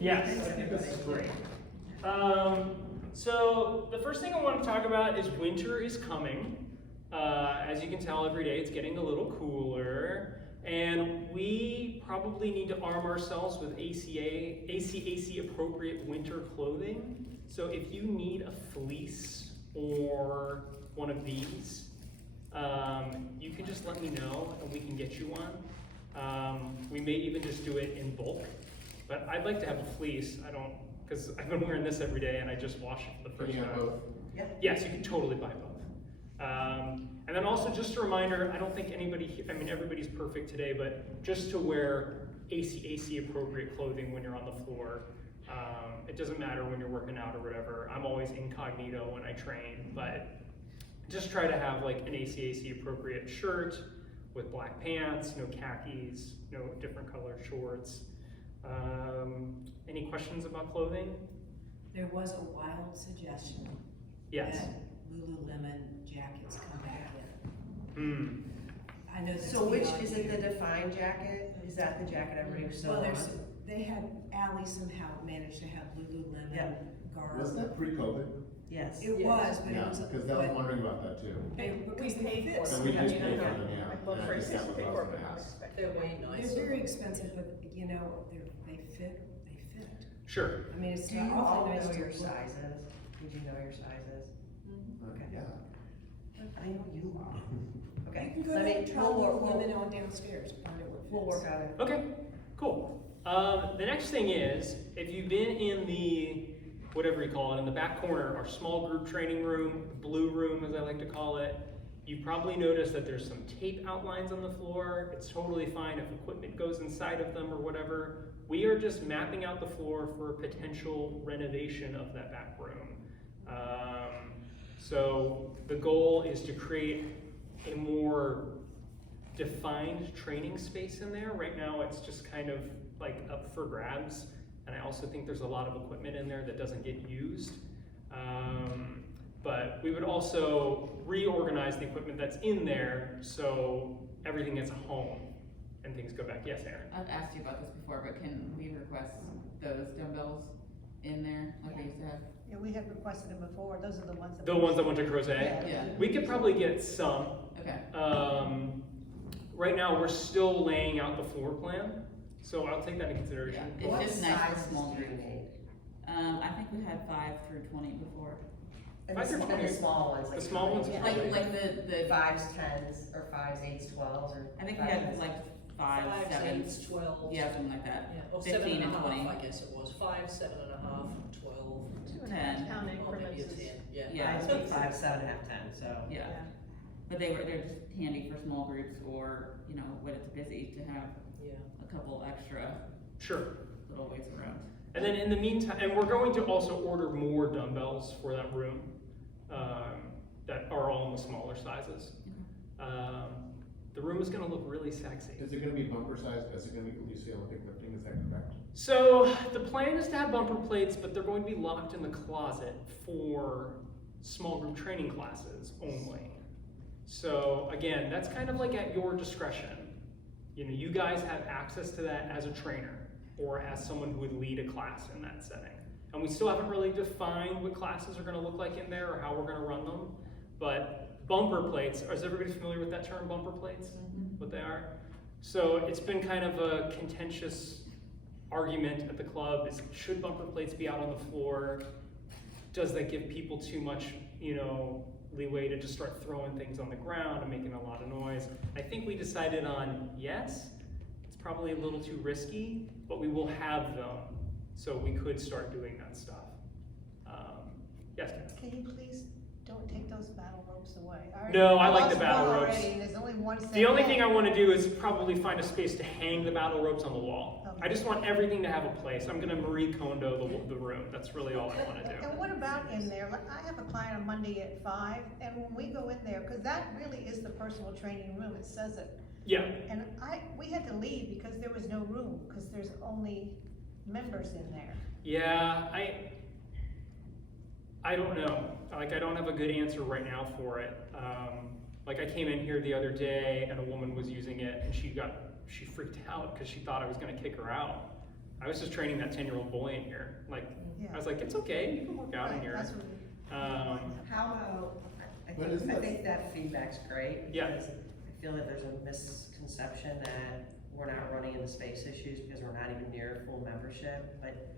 Yes, I think this is great. So the first thing I want to talk about is winter is coming. As you can tell, every day it's getting a little cooler, and we probably need to arm ourselves with ACAC appropriate winter clothing. So if you need a fleece or one of these, you can just let me know and we can get you one. We may even just do it in bulk, but I'd like to have a fleece. Because I've been wearing this every day and I just wash it for the first time. Can you have both? Yeah. Yes, you can totally buy both. And then also just a reminder, I don't think everybody's perfect today, but just to wear ACAC appropriate clothing when you're on the floor. It doesn't matter when you're working out or whatever. I'm always incognito when I train, but just try to have like an ACAC appropriate shirt with black pants, no khakis, no different colored shorts. Any questions about clothing? There was a wild suggestion. Yes. That Lululemon jackets come back in. I know that's So which, beyond is it you. the defined jacket? Is that the jacket everybody was Well, on? they had, Ally somehow managed to have Lululemon Yeah. garb. Was that pre-COVID? Yes. It was, but it Yeah, was. because I was wondering about that too. Because they paid fit. for So them. we Yeah, did you pay know, for them, yeah. Well, And I for think that was pay what I for was them, gonna ask. they're way nicer. They're very expensive, but you know, they fit. Sure. I mean, it's Do you all awfully nice know to your look. sizes? Did you know your sizes? Okay. Yeah. I know you are. You Okay. can go Let to me, travel we'll women on downstairs, find out what we'll fits. work on it. Okay, cool. The next thing is, if you've been in the, whatever you call it, in the back corner, our small group training room, the blue room as I like to call it, you probably noticed that there's some tape outlines on the floor. It's totally fine if equipment goes inside of them or whatever. We are just mapping out the floor for a potential renovation of that back room. So the goal is to create a more defined training space in there. Right now it's just kind of like up for grabs, and I also think there's a lot of equipment in there that doesn't get used. But we would also reorganize the equipment that's in there so everything gets a home and things go back. Yes, Aaron? I've asked you about this before, but can we request those dumbbells in there like we used to have? Yeah, we had requested them before, those are the ones that. The ones that went to Crozet? Yeah. We could probably get some. Okay. Right now, we're still laying out the floor plan, so I'll take that into consideration. Yeah. It's just nice for sizes small do you groups. need? I think we had 5 through 20 before. And 5 through and 20. the small ones. The small ones Yeah. are Like the 5s, 10s, or 5s, 8s, 12s, or. I think we had like 5, 7, 8s, 12. yeah, something like that. Yeah, or 15 7 and and a half, 20. I guess it was. 5, 7 and a half, 12. 10. Pound Or maybe a increments. 10, yeah. Yeah. Mine's be 5, 7.5, 10, so. Yeah. But they're just handy for small groups or, you know, when it's busy to have Yeah. a couple extra Sure. little ways around. And then in the meantime, and we're going to also order more dumbbells for that room that are all in the smaller sizes. The room is gonna look really sexy. Is it gonna be bumper size? Is it gonna be Lucy Olympic lifting? Is that correct? So the plan is to have bumper plates, but they're going to be locked in the closet for small group training classes only. So again, that's kind of like at your discretion. You know, you guys have access to that as a trainer or as someone who would lead a class in that setting. And we still haven't really defined what classes are gonna look like in there or how we're gonna run them. But bumper plates, is everybody familiar with that term, bumper plates? What they are? So it's been kind of a contentious argument at the club is, should bumper plates be out on the floor? Does that give people too much, you know, leeway to just start throwing things on the ground and making a lot of noise? I think we decided on yes. It's probably a little too risky, but we will have them, so we could start doing that stuff. Yes, Ken? Can you please don't take those battle ropes away? No, I like lost the battle one ropes. already, and there's only one set The only left. thing I want to do is probably find a space to hang the battle ropes on the wall. Okay. I just want everything to have a place. I'm gonna Marie Kondo the room. That's really all I want to do. And what about in there? Like, I have a client on Monday at 5, and when we go in there, because that really is the personal training room, it says it. Yeah, And we had to leave because there was no room, because there's only members in there. yeah, I don't know. Like, I don't have a good answer right now for it. Like, I came in here the other day and a woman was using it and she freaked out because she thought I was gonna kick her out. I was just training that 10-year-old boy in here. Like, Yeah. I was like, it's okay, you can work out in Right, here. that's what How about, But isn't I that- think that feedback's great. Yeah. Because I feel like there's a misconception that we're not running into space issues because we're not even near full membership, but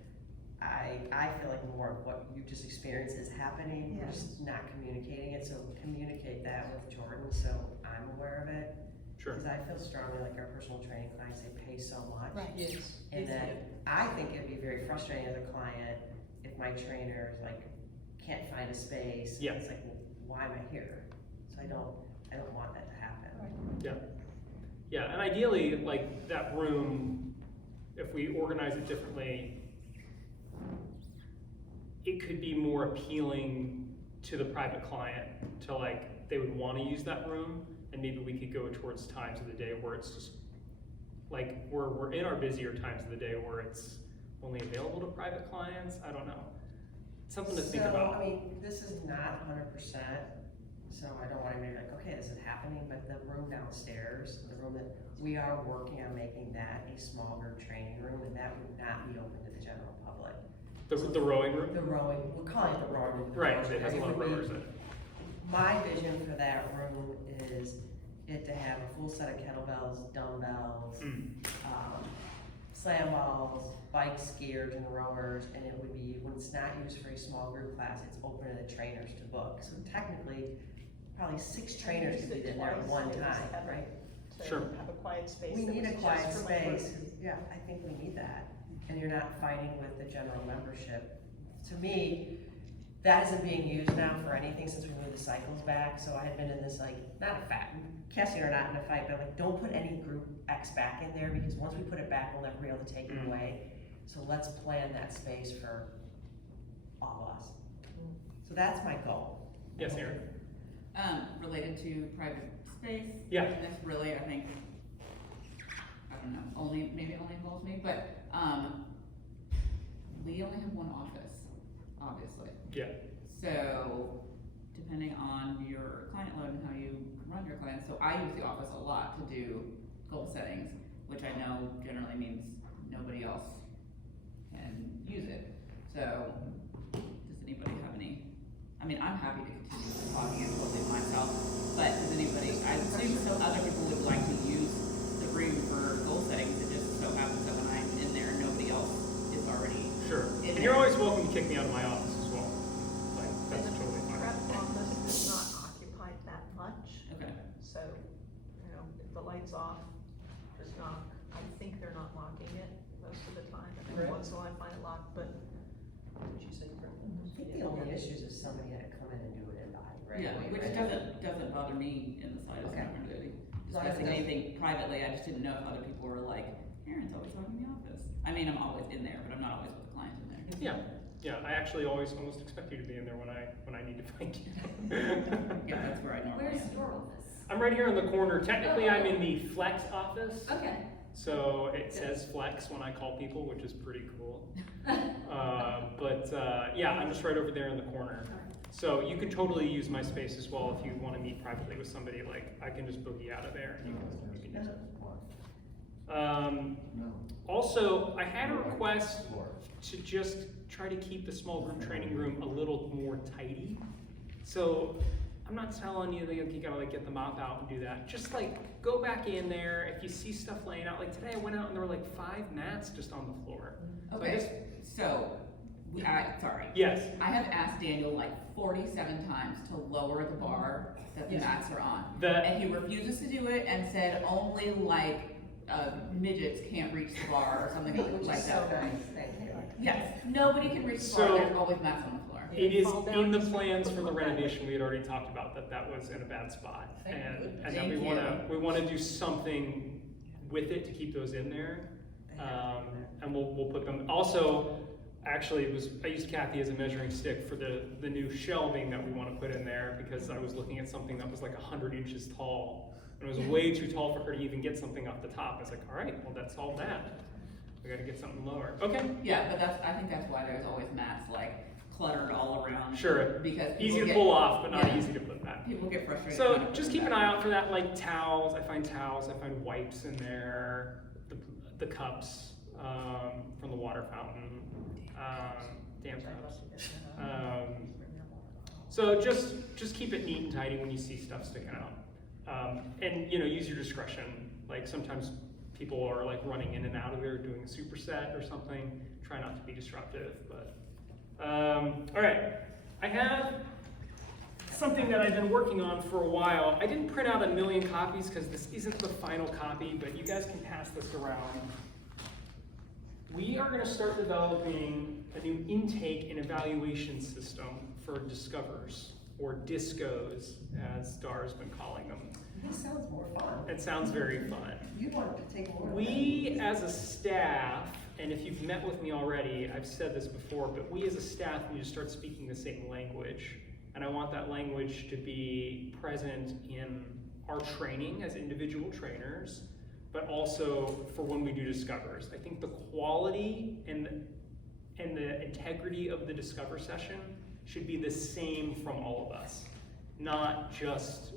I feel like more of what you just experienced is happening, we're Yes. just not communicating it, so communicate that with Jordan, so I'm aware of it. Sure. Because I feel strongly like our personal training clients, they pay so much. Right. Yes. And that, I think it'd be very frustrating as a client if my trainer like can't find a space. Yeah. It's like, well, why am I here? So I don't want that to happen. Yeah. Yeah, and ideally, like, that room, if we organize it differently, it could be more appealing to the private client, to like, they would wanna use that room, and maybe we could go towards times of the day where it's just, like, we're in our busier times of the day where it's only available to private clients, I don't know. Something to think So, about. I mean, this is not 100%, so I don't want to be like, okay, this is happening, but the room downstairs, the room that we are working on making that a small group training room, and that would not be open to the general public. The rowing room? The rowing, we're calling it the rowing room. Right, it has a lot of would be- rowers in it. My vision for that room is it to have a full set of kettlebells, dumbbells, slam balls, bikes, skiers, and rowers, and it would be, when it's not used for a small group class, it's open to the trainers to book. So technically, probably 6 trainers could be in there at one time, right? Sure. Have a quiet space. We that need was a just quiet for my group. space, yeah, I think we need that, and you're not fighting with the general membership. To me, that isn't being used now for anything since we moved the cycles back, so I had been in this like, not a fight, Cassie and I are not in a fight, but like, don't put any group X back in there, because once we put it back, we'll never be able to take it away. So let's plan that space for all of us. So that's my goal. Yes, Aaron? Related to private space. Yeah. And this really, I think, I don't know, maybe only involves me, but, we only have one office, obviously. Yeah. So, depending on your client load and how you run your clients, so I use the office a lot to do goal settings, which I know generally means nobody else can use it. So, does anybody have any, I mean, I'm happy to continue talking and holding myself, but does anybody, I assume so other people would like to use the room for goal settings, it just so happens that when I'm in there, nobody else is already. Sure. in And you're there. always welcome to kick me out of my office as well. Like, that's totally fine. Prep office is not occupied that much, Okay. so, you know, if the light's off, just knock. I think they're not locking it most of the time, and every Right. once in a while I find it locked, but Did you say I think the only issues is somebody had to come in and do it in the right Yeah, way, which right? doesn't bother me in the slightest, Okay. I'm not really As long as discussing it anything privately, I just didn't know if other people were like, Aaron's always talking in the office. I mean, I'm always in there, but I'm not always with the client in there. Yeah. Yeah, I actually always almost expect you to be in there when I need to find you. Yeah, that's where I normally Where's am. your office? I'm right here in the corner. Technically, I'm in the Flex office. Okay. So it says Flex when I call people, which is pretty cool. Yeah, I'm just right over there in the corner. So you can totally use my space as well if you want to meet privately with somebody. Like, I can just boogie out of there and you can use it. No. Also, I had a request to just try to keep the small group training room a little more tidy. So I'm not telling you that you gotta like get the mop out and do that. Just like go back in there. If you see stuff laying out, like today I went out and there were like 5 mats just on the floor. So I just- Okay, so, sorry. Yes. I have asked Daniel like 47 times to lower the bar that the Yes. mats are on. The- And he refuses to do it and said only like, midgets can't reach the bar or something Which like is so that. nice, thank you. Yes, nobody can reach the bar, So- there's always mats on the floor. It is fall down in the just plans put for the them back. renovation. We had already talked about that was in a bad spot. Thank And goodness. that we Thank you. wanna do something with it to keep those in there. And we'll put them, also, actually, I used Kathy as a measuring stick for the new shelving that we wanna put in there, because I was looking at something that was like 100 inches tall. And it was way too tall for her to even get something off the top. I was like, all right, well, that's all that. We gotta get something lower. Okay, Yeah, but I think that's why there's always mats like cluttered all around. sure. Because Easy people to get- pull off, but not yeah. easy to put back. People get frustrated. So trying to just put keep them an back. eye out for that, like towels. I find wipes in there, the cups from the fountain. Damn Which I tubs. must admit, bring that water bottle. So just keep it neat and tidy when you see stuff sticking out. And use your discretion. Like sometimes people are like running in and out of there doing a superset or something. Try not to be disruptive, but all right. I have something that I've been working on for a while. I didn't print out 1 million copies because this isn't the final copy, but you guys can pass this around. We are going to start developing a new intake and evaluation system for discovers, or discos, as Dar's been calling them. This sounds more fun. It sounds very fun. You want to take more. We as a staff, and if you've met with me already, I've said this before, but we as a staff need to start speaking the same language. And I want that language to be present in our training as individual trainers, but also for when we do discovers. I think the quality and the integrity of the discover session should be the same from all of us, not just.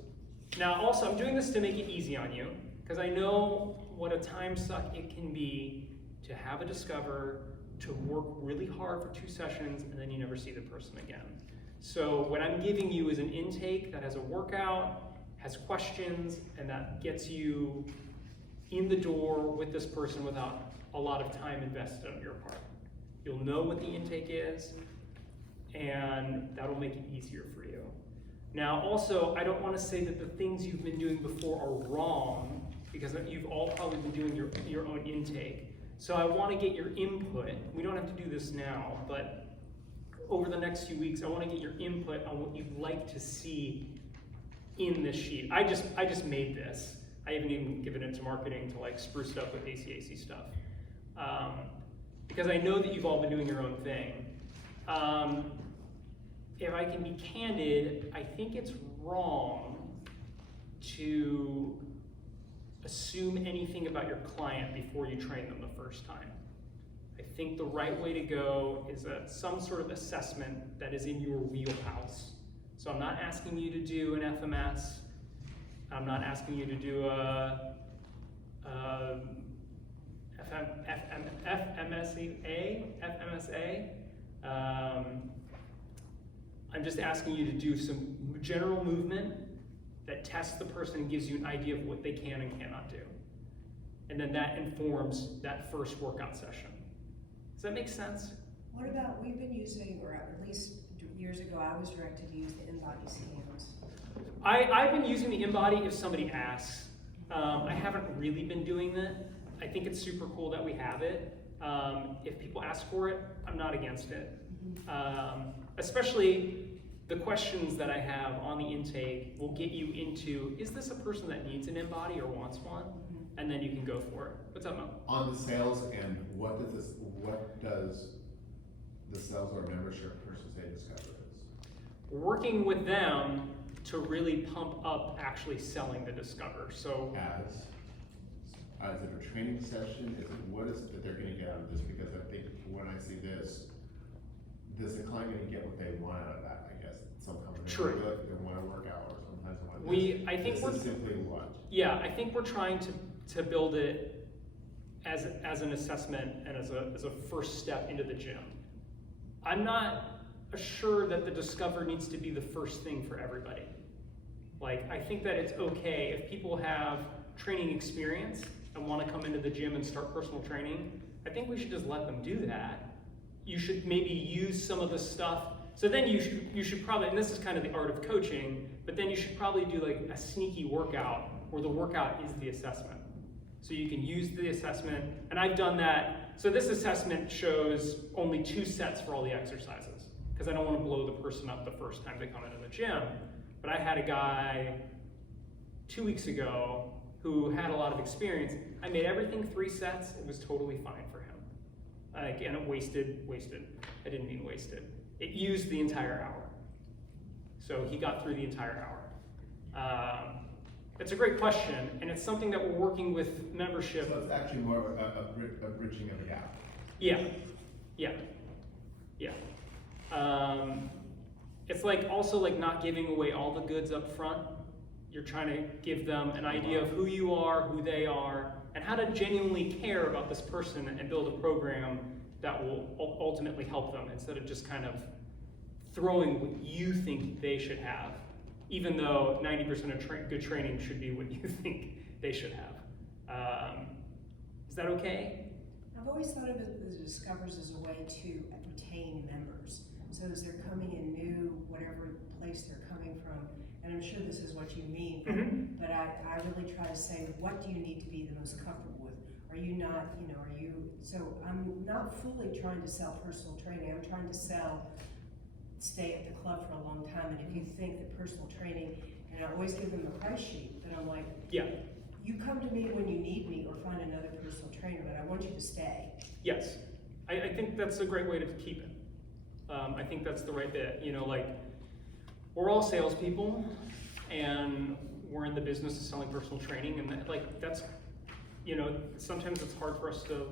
Now also, I'm doing this to make it easy on you, because I know what a time suck it can be to have a discover, to work really hard for 2 sessions, and then you never see the person again. So what I'm giving you is an intake that has a workout, has questions, and that gets you in the door with this person without a lot of time invested on your part. You'll know what the intake is, and that'll make it easier for you. Now also, I don't want to say that the things you've been doing before are wrong, because you've all probably been doing your own intake. So I want to get your input. We don't have to do this now, but over the next few weeks, I want to get your input on what you'd like to see in this sheet. I just made this. I haven't even given it to marketing to like spruce it up with ACAC stuff. Because I know that you've all been doing your own thing. If I can be candid, I think it's wrong to assume anything about your client before you train them the first time. I think the right way to go is some sort of assessment that is in your wheelhouse. So I'm not asking you to do an FMS. I'm not asking you to do a FMSA. I'm just asking you to do some general movement that tests the person and gives you an idea of what they can and cannot do. And then that informs that first workout session. Does that make sense? What about, we've been using, or at least years ago, I was directed to use the InBody scans. I've been using the InBody if somebody asks. I haven't really been doing that. I think it's super cool that we have it. If people ask for it, I'm not against it. Especially the questions that I have on the intake will get you into, is this a person that needs an InBody or wants one? And then you can go for it. What's up, Mo? On the sales end, what does the sales or membership person say discover is? Working with them to really pump up actually selling the discover. So Is it a training session? What is it that they're gonna get out of this? Because I think when I see this, does the client gonna get what they want out of that, I guess? Some companies True. they want to work out, or sometimes they want this is simply what? Yeah, I think we're trying to build it as an assessment and as a first step into the gym. I'm not sure that the discover needs to be the first thing for everybody. Like, I think that it's okay if people have training experience and want to come into the gym and start personal training. I think we should just let them do that. You should maybe use some of the stuff. So then you should probably, and this is kind of the art of coaching, but then you should probably do like a sneaky workout where the workout is the assessment. So you can use the assessment, and I've done that. So this assessment shows only 2 sets for all the exercises, because I don't want to blow the person up the first time they come into the gym. But I had a guy 2 weeks ago who had a lot of experience. I made everything 3 sets. It was totally fine for him. And it wasted. I didn't mean wasted. It used the entire hour. So he got through the entire hour. It's a great question, and it's something that we're working with membership. So it's actually more of a bridging of a gap. Yeah. It's like also like not giving away all the goods up front. You're trying to give them an idea of who you are, who they are, and how to genuinely care about this person and build a program that will ultimately help them, instead of just kind of throwing what you think they should have, even though 90% of good training should be what you think they should have. Is that okay? I've always thought of it as Discovers as a way to retain members. So as they're coming in new, whatever place they're coming from, and I'm sure this is what you mean, Mm-hmm. but I really try to say, what do you need to be the most comfortable with? Are you not, so I'm not fully trying to sell personal training. I'm trying to sell, stay at the club for a long time. And if you think that personal training, and I always give them the price sheet, but I'm like, Yeah. you come to me when you need me or find another personal trainer, but I want you to stay. Yes. I think that's a great way to keep it. I think that's the right bit. We're all salespeople, and we're in the business of selling personal training, and that's sometimes it's hard for us to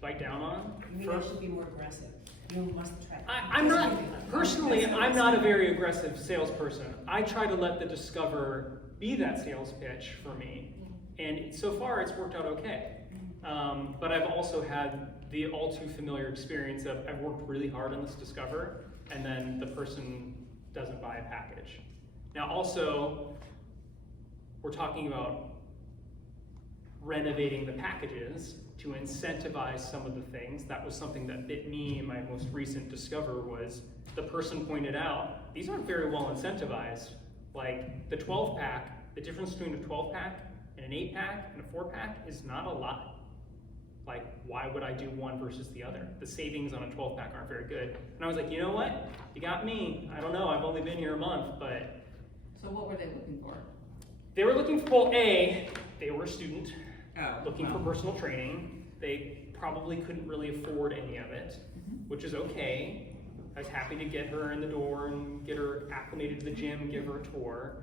bite down on. You mean I should be more aggressive? You must try. I'm not, personally, I'm not a very aggressive salesperson. I try to let the Discover be that sales pitch for me, and so far it's worked out okay. But I've also had the all too familiar experience of I've worked really hard on this Discover, and then the person doesn't buy a package. Now also, we're talking about renovating the packages to incentivize some of the things. That was something that bit me in my most recent Discover. Was the person pointed out, these aren't very well incentivized. Like the 12-pack, the difference between a 12-pack and an 8-pack and a 4-pack is not a lot. Like, why would I do one versus the other? The savings on a 12-pack aren't very good. And I was like, you know what? You got me. I don't know, I've only been here a month, but. So what were they looking for? They were looking for, well, they were a student, Oh, looking for well. personal training. They probably couldn't really afford any of it, which is okay. I was happy to get her in the door and get her acclimated to the gym and give her a tour.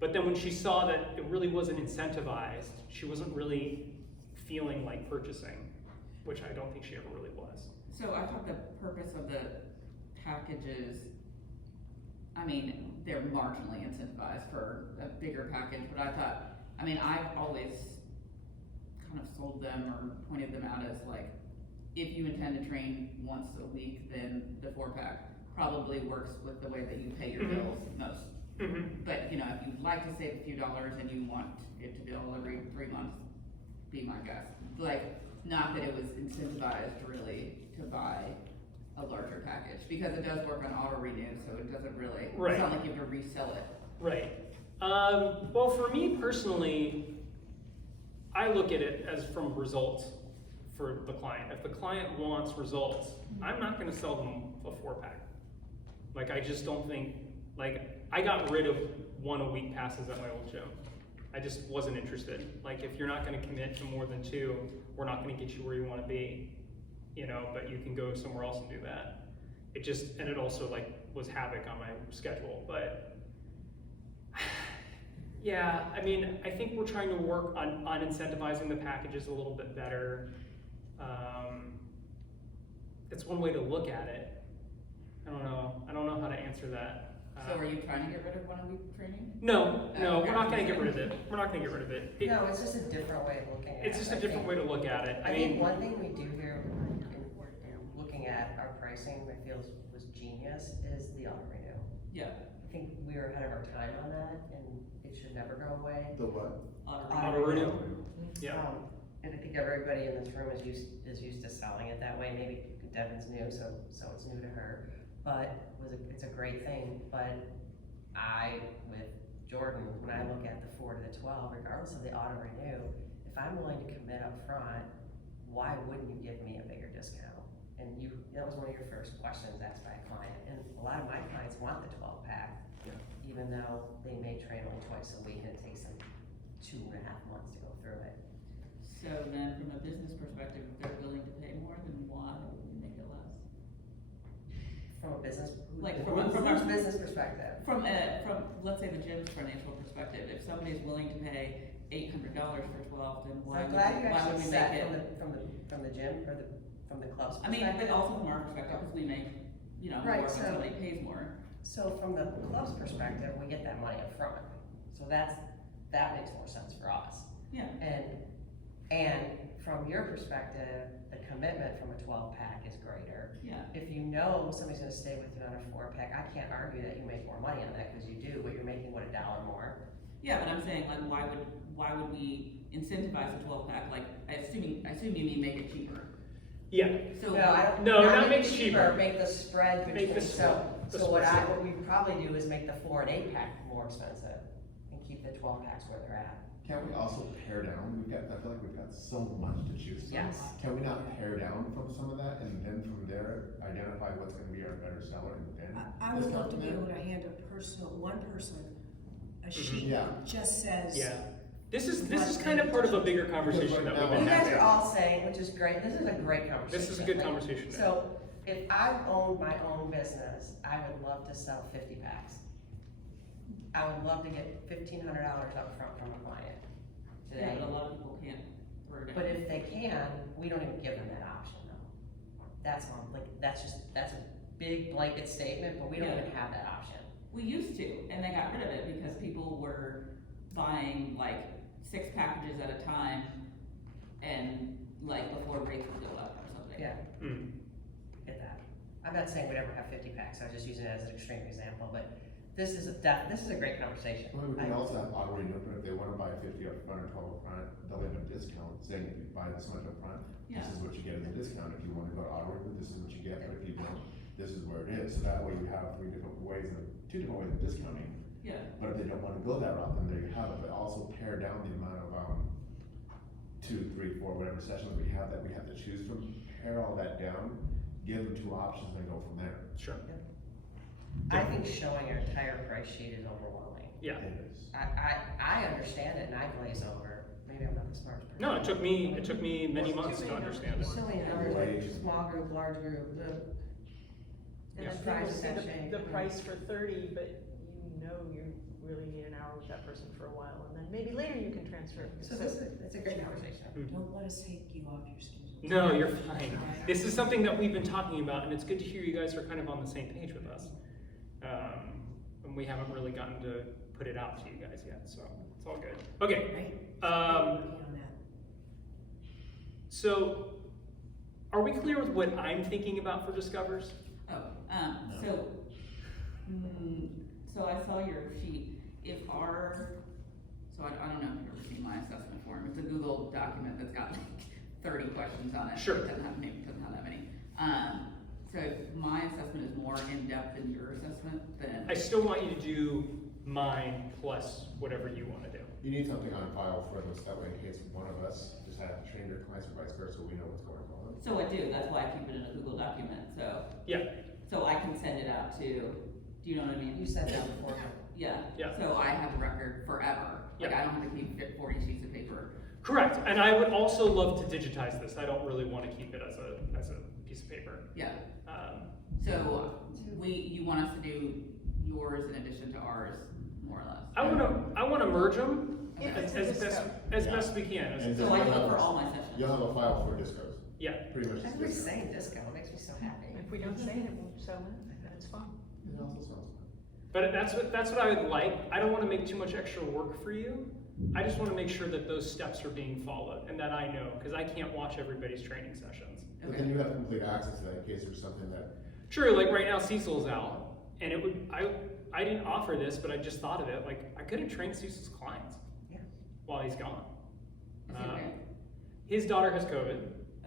But then when she saw that it really wasn't incentivized, she wasn't really feeling like purchasing, which I don't think she ever really was. So I thought the purpose of the packages, I mean, they're marginally incentivized for a bigger package, but I've always kind of sold them or pointed them out as like, if you intend to train once a week, then the 4-pack probably works with the way that you pay your bills most. But if you'd like to save a few dollars and you want it to bill every 3 months, be my guess. Like, not that it was incentivized really to buy a larger package, because it does work on auto renew, so it doesn't really, Right. it's not like you have to resell it. Right. Well, for me personally, I look at it as from results for the client. If the client wants results, I'm not going to sell them a 4-pack. Like, I just don't think, I got rid of 1-a-week passes at my old gym. I just wasn't interested. Like, if you're not going to commit to more than 2, we're not going to get you where you want to be, but you can go somewhere else and do that. It also was havoc on my schedule, but yeah, I think we're trying to work on incentivizing the packages a little bit better. It's one way to look at it. I don't know how to answer that. So are you trying to get rid of 1-a-week training? No, Okay. we're not going to get rid of it. We're not going to get rid of it. No, it's just a different way of looking at it. It's just a different way to look at it. I think one thing we do here, in looking at our pricing, I feel was genius, is the auto renew. Yeah. I think we are ahead of our time on that, and it should never go away. The what? Auto renew. Yeah. And I think everybody in this room is used to selling it that way. Maybe Devin's new, so it's new to her. But it's a great thing. But with Jordan, when I look at the 4 to the 12, regardless of the auto renew, if I'm willing to commit up front, why wouldn't you give me a bigger discount? And that was one of your first questions asked by a client. And a lot of my clients want the 12-pack, even though they may train only twice a week and it takes them 2.5 months to go through it. So then from a business perspective, if they're willing to pay more, then why would we make it less? From a business, From whose business perspective? From let's say the gym's financial perspective, if somebody's willing to pay $800 for 12, then why I'm glad you would actually we said make it? from the gym or from the club's I mean, perspective. but also from our perspective, because we make, more Right, when so- somebody pays more. So from the club's perspective, we get that money up front. So that makes more sense for us. Yeah. And from your perspective, the commitment from a 12-pack is greater. Yeah. If you know somebody's gonna stay with you on a 4-pack, I can't argue that you make more money on that, cause you do, but you're making, what, $1 more? Yeah, but I'm saying, like, why would we incentivize a 12-pack? Like, I assume you mean make it cheaper. Yeah, So, No, I don't. No, not make make it it cheaper. Make the spread Make between, the so spread. what we probably do is make the 4 and 8-pack more expensive and keep the 12-packs where they're at. Can we also pare down? I feel like we've got so much to choose from. Yes. Can we not pare down from some of that and then from there identify what's gonna be our better seller and then I would love to be discount able to hand one person, a Mhm. sheet Yeah. that just says. yeah. This is kind of part of a bigger conversation that we've You been guys having. are all saying, which is great, this is a great conversation. This is a good Like, conversation. So, if I owned my own business, I would love to sell 50 packs. I would love to get $1,500 up front from a client yeah, today. but a lot of people can't throw it down. But if they can, we don't even give them that option though. That's on, like, that's a big blanket statement, but we don't Yeah. even have that option. We used to, and they got rid of it because people were buying like 6 packages at a time, and like before rates would go up or something. Yeah, Mm. get that. I'm not saying we'd ever have 50 packs, I was just using it as an extreme example, but this is a great conversation. Well, we can I- also have auto renew, but if they wanna buy 50 up front or 12 up front, they'll have a discount saying if you buy this much up front, Yeah. this is what you get as a discount. If you wanna go to auto renew, this is what you get, but if you don't, this is where it is. So that way you have two different ways of discounting. Yeah. But if they don't wanna go that route, then there you have it, but also pare down the amount of, 2, 3, 4, whatever sessions we have that we have to choose from, pare all that down, give them 2 options and go from there. Sure. I think showing our entire price sheet is overwhelming. Yeah. It is. I understand it and I glaze over, maybe I'm not the smartest person. No, it took me many months to understand it. So many numbers, like small group, large group, the And Yeah. then Price people see essentially, the yeah. price for 30, but you know you really need an hour with that person for a while, and then maybe later you can transfer. So it's a great conversation. Don't let us take you off your schedule. No, you're fine. This is something that we've been talking about, and it's good to hear you guys are kind of on the same page with us. And we haven't really gotten to put it out to you guys yet, so it's all good. Okay, Right? Working on that. so are we clear with what I'm thinking about for Discovers? Oh, so, so I saw your sheet. If so I don't know if you've ever seen my assessment form. It's a Google document that's got like 30 questions on it. Sure. It doesn't have that many. So my assessment is more in-depth than your assessment than. I still want you to do mine plus whatever you want to do. You need something on file for this, that way in case one of us just had to train their clients or vice versa, we know what's going on. So I do, that's why I keep it in a Google document, so. Yeah. So I can send it out to, do you know what I mean? You said that before. Yeah. Yeah. So I have a record forever. Like, Yeah. I don't have to keep 40 sheets of paper. Correct, and I would also love to digitize this. I don't really want to keep it as a piece of paper. Yeah. Um, So you want us to do yours in addition to ours, more or less? I want to merge them If as, it's a disco. best we can. And So I can look for all my sessions. You'll have a file for discos, Yeah, pretty much. just Everybody's discos. saying disco, it makes me so happy. If we don't say it, it won't sell in, then it's fine. It also sounds fun. but that's what I would like. I don't want to make too much extra work for you. I just want to make sure that those steps are being followed and that I know, because I can't watch everybody's training sessions. But then you have complete access to that in case there's something that, Sure, like right now Cecil's out, and I didn't offer this, but I just thought of it. Like I couldn't train Cecil's clients Yeah. while he's gone. Is it okay? His daughter has COVID,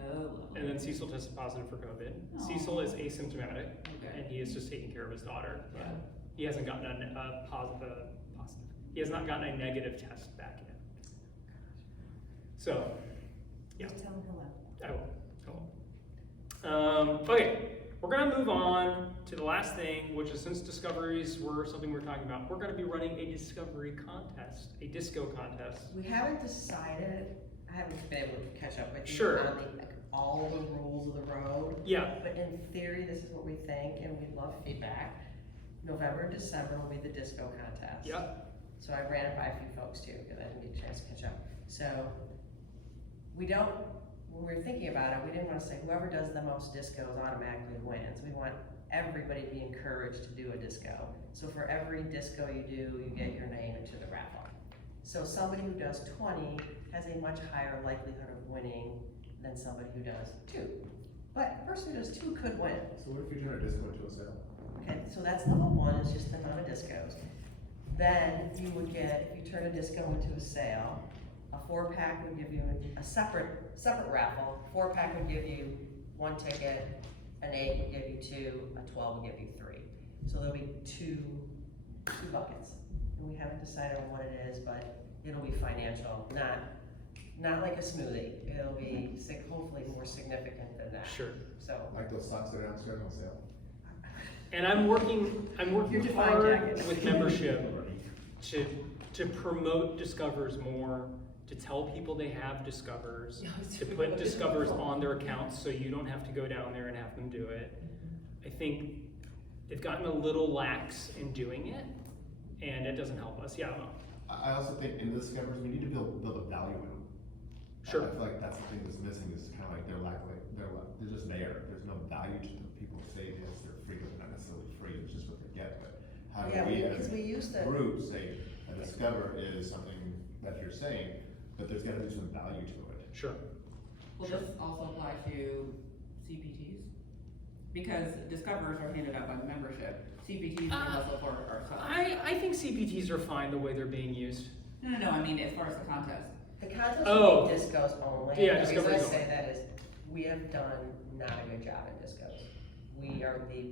Oh. and then Cecil tested positive for COVID. Aw. Cecil is asymptomatic, Okay. and he is just taking care of his daughter. But Yeah. he hasn't gotten a positive. He has not gotten a negative test back yet. So, yeah. Just tell them hello. I will. Okay, we're gonna move on to the last thing, which is since discoveries were something we're talking about, we're gonna be running a discovery contest, a disco contest. We haven't decided, I haven't been able to catch up with you Sure. on all the rules of the road, Yeah, but in theory, this is what we think, and we'd love feedback. November and December will be the disco contest. yeah, So I ran it by a few folks too, because I didn't get a chance to catch up. So, when we were thinking about it, we didn't wanna say whoever does the most discos automatically wins. We want everybody to be encouraged to do a disco. So for every disco you do, you get your name into the raffle. So somebody who does 20 has a much higher likelihood of winning than somebody who does 2. But a person who does 2 could win. So what if you turn a disco into a sale? Okay, so that's level 1, is just the amount of discos. Then you would get, if you turn a disco into a sale, a 4-pack would give you a separate raffle. 4-pack would give you 1 ticket, an 8 would give you 2, a 12 would give you 3. So there'll be two buckets. And we haven't decided on what it is, but it'll be financial, not like a smoothie. It'll be hopefully more significant than that. Sure. So, Like those socks that are on sale on sale? And I'm working Your defined hard jacket. with membership to promote Discovers more, to tell people they have Discovers, to put Discovers on their accounts so you don't have to go down there and have them do it. I think they've gotten a little lax in doing it, and it doesn't help us. Yeah, I also think in the Discovers, we need to build a value in them. Sure. I feel like that's the thing that's missing, is kind of like they're just there. There's no value to them. People say yes, they're free, but not necessarily free, it's just what they get. But how do yeah, we because as we used to. a group say a Discover is something that you're saying, but there's gotta be some value to it. sure. Will this also apply to CPTs? Because Discovers are handed out by membership, CPTs are also for ourselves. I think CPTs are fine the way they're being used. No, I mean, as far as the contest. The contest Oh. would be discos only. Yeah, The reason I discos say only. that is, we have done not a good job in discos. We are if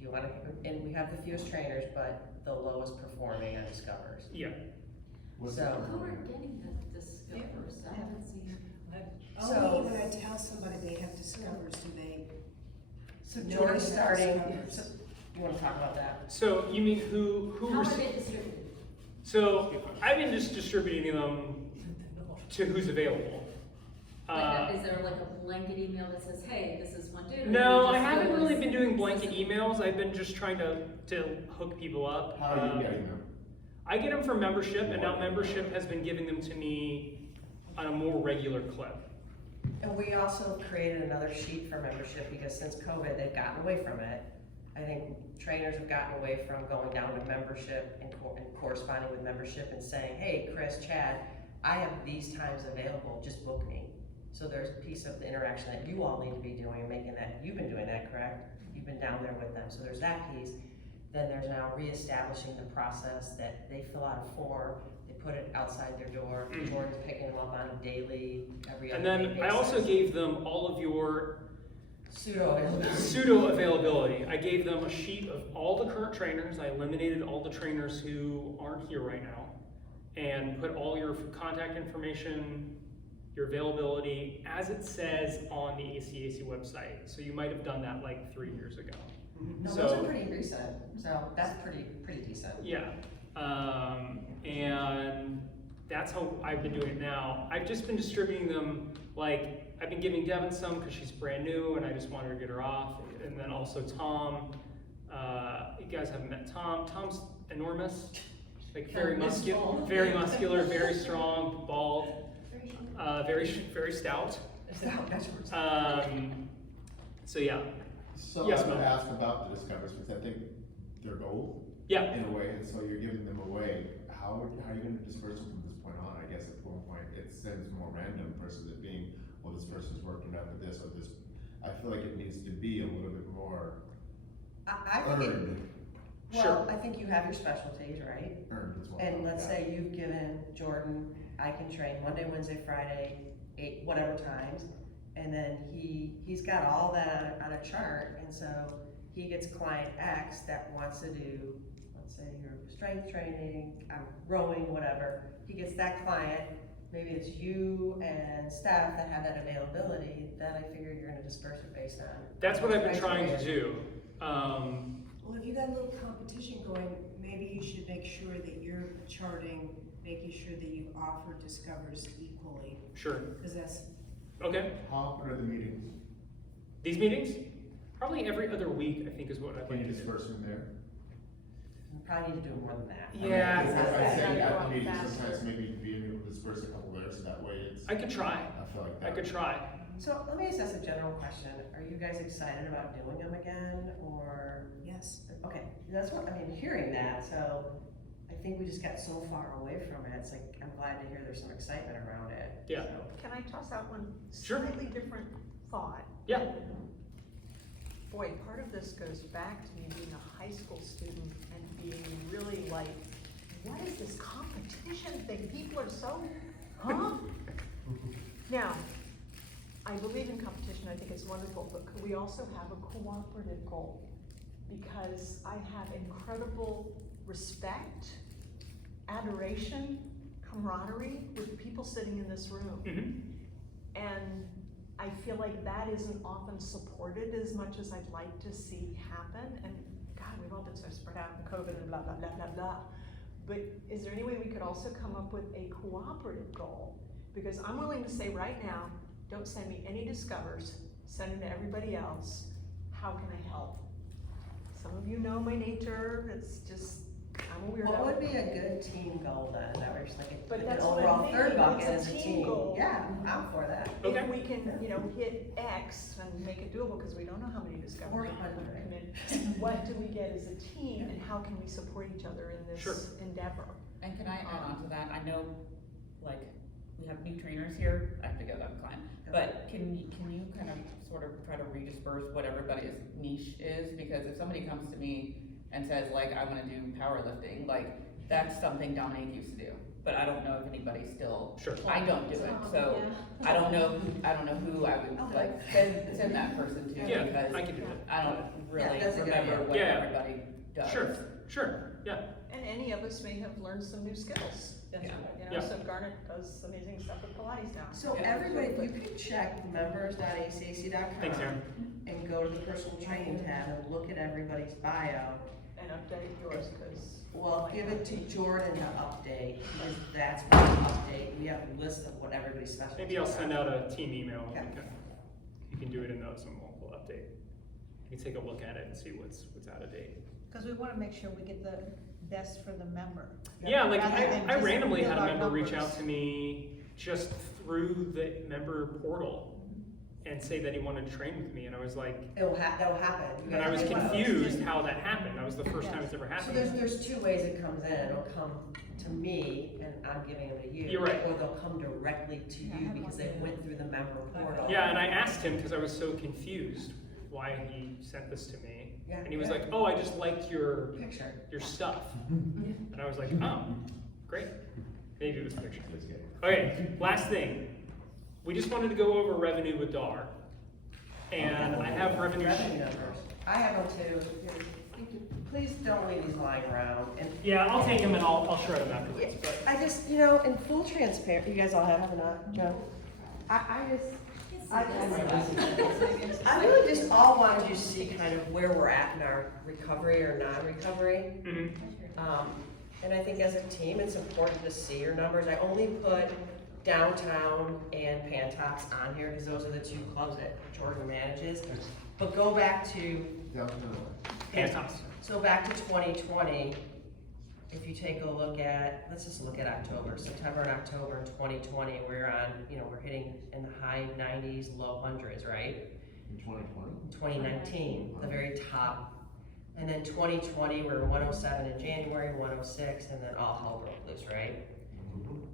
you wanna, and we have the fewest trainers, but the lowest performing on Discovers. Yeah. What's So- the Who are component? getting the Discovers? I haven't seen. Only when I tell somebody they have Discovers, do they? So No, George's they have starting, Discovers. so, you wanna talk about that? So you mean who How are rece- they distributed? So I've been just distributing them to who's available. Is there like a blanket email that says, hey, this is one dude? No, or I you just haven't go really and- been doing blanket emails. I've been just trying to hook people up. How are you getting them? I get them from membership, and now membership has been giving them to me on a more regular clip. And we also created another sheet for membership, because since COVID, they've gotten away from it. I think trainers have gotten away from going down to membership and corresponding with membership and saying, hey, Chris, Chad, I have these times available, just book me. So there's a piece of the interaction that you all need to be doing, and making that, you've been doing that, correct? You've been down there with them, so there's that piece. Then there's now reestablishing the process that they fill out a form, they put it outside their door, Jordan's picking them up on a daily, every other And day then I also basis. gave them all of your pseudo availability. I gave them a sheet of all the current trainers. I eliminated all the trainers who aren't here right now, and put all your contact information, your availability, as it says on the ACAC website. So you might have done that like 3 years ago. No, So- those are pretty recent, so that's pretty decent. Yeah, and that's how I've been doing it now. I've just been distributing them, like, I've been giving Devin some because she's brand new and I just wanted to get her off. And then also Tom, you guys haven't met Tom. Tom's enormous, like very muscular, very strong, bald, very stout. So yeah, So Yes, I'm gonna ma'am. ask about the Discovers, because I think they're gold yeah. in a way, and so you're giving them away. How are you gonna disperse them from this point on? I guess at one point it sends more random versus it being, well, this person's working out with this or this. I feel like it needs to be a little bit more I think it, earned, well, Sure. I think you have your specialties, right? earned as well. And let's Yeah. say you've given Jordan, I can train Monday, Wednesday, Friday, 8, whatever times. And then he's got all that on a chart, and so he gets client X that wants to do, let's say your strength training, rowing, whatever. He gets that client, maybe it's you and Steph that have that availability, then I figure you're gonna disperse it based on. That's what I've been Right, trying right. to do. Well, if you got a little competition going, maybe you should make sure that you're charting, making sure that you offer Discovers equally, Sure. because that's, Okay. How often are the meetings? These meetings, probably every other week, I think is what I'd Can like you to do. disperse them there? You probably need to do more than that. I mean, Yeah. I'd say Yeah. at the meeting, Faster. sometimes maybe being able to disperse a couple there, so that way it's, I could try. I feel like that. I could try. So let me just ask a general question. Are you guys excited about doing them again, or? yes. Okay, that's what, I mean, hearing that, so I think we just got so far away from it, it's like, I'm glad to hear there's some excitement around it. Yeah. So. Can I toss out one Sure. slightly different thought? Yeah. Boy, part of this goes back to me being a high school student and being really like, what is this competition thing? People are so, huh? Now, I believe in competition, I think it's wonderful, but could we also have a cooperative goal? Because I have incredible respect, adoration, camaraderie with the people sitting in this room. Mm-hmm. And I feel like that isn't often supported as much as I'd like to see happen. And God, we've all been so spread out in COVID and blah, blah, blah, blah, blah. But is there any way we could also come up with a cooperative goal? Because I'm willing to say right now, don't send me any discovers, send them to everybody else. How can I help? Some of you know my nature, it's just, I'm a weirdo. What would be a good team goal then? Is that where you're just like, But an that's what I'm overall third thinking, bucket it's as a a team team? goal. Yeah, I'm for that. Okay. If we can, hit X and make it doable, because we don't know how many discoveries are gonna 400. come in. What do we get as a team, and how can we support each other in Sure. this endeavor? And can I add on to that? I know, like, we have new trainers here, I have to go, I'm Klein. But can you kind of sort of try to redisperse what everybody's niche is? Because if somebody comes to me and says, like, I wanna do powerlifting, like, that's something Dominique used to do. But I don't know if anybody still, Sure. I don't do it, so Yeah. I don't know who I would, like, send that person to, Yeah, because I can do that. I don't really that's a good remember idea. what Yeah. everybody does. Sure, yeah. And any of us may have learned some new skills. Yeah. Yeah. So Garnet does amazing stuff with Pilates now. So Yeah. everybody, if you could check members.acac.com. Thanks, Aaron. And go to the personal training tab and look at everybody's bio. And update yours, because. Well, give it to Jordan to update, because that's what we update. We have a list of what everybody's specialty. Maybe I'll send out a team email. Yeah. You can do it in those and we'll update. You can take a look at it and see what's out of date. Because we wanna make sure we get the best for the member. Yeah, like Rather than I just randomly build had a our member reach numbers. out to me just through the member portal and say that he wanted to train with me, and I was like, That'll happen. You and I was guys- confused how that happened. That was the first time it's ever So happened. there's two ways it comes in. It'll come to me and I'm giving them to you. You're right. Or they'll come directly to Yeah, I you have because one they too. went through the member portal. Yeah, and I asked him because I was so confused why he sent this to me, Yeah, and he was yeah. like, "Oh, I just liked your Picture. stuff," and I was like, "Oh, great." Maybe it was a picture. That's good. Okay, last thing. We just wanted to go over revenue with DAR. And I have revenue. Revenue numbers. I have them too. Please don't leave these lying around. And Yeah, I'll take them and I'll shred them afterwards, but. I just, in full transparent, you guys all have enough, Joe? I really just all wanted you to see kind of where we're at in our recovery or non-recovery. Mhm. And I think as a team, it's important to see your numbers. I only put Downtown and Pantops on here because those are the two clubs that Jordan manages. But go back to Downtown. Pantops. So back to 2020, if you take a look at, let's just look at October, September and October in 2020, we're on, we're hitting in the high 90s, low hundreds, right? In 2020? 2019, the very top. And then 2020, we were 107 in January, 106, and then all hell broke loose, right?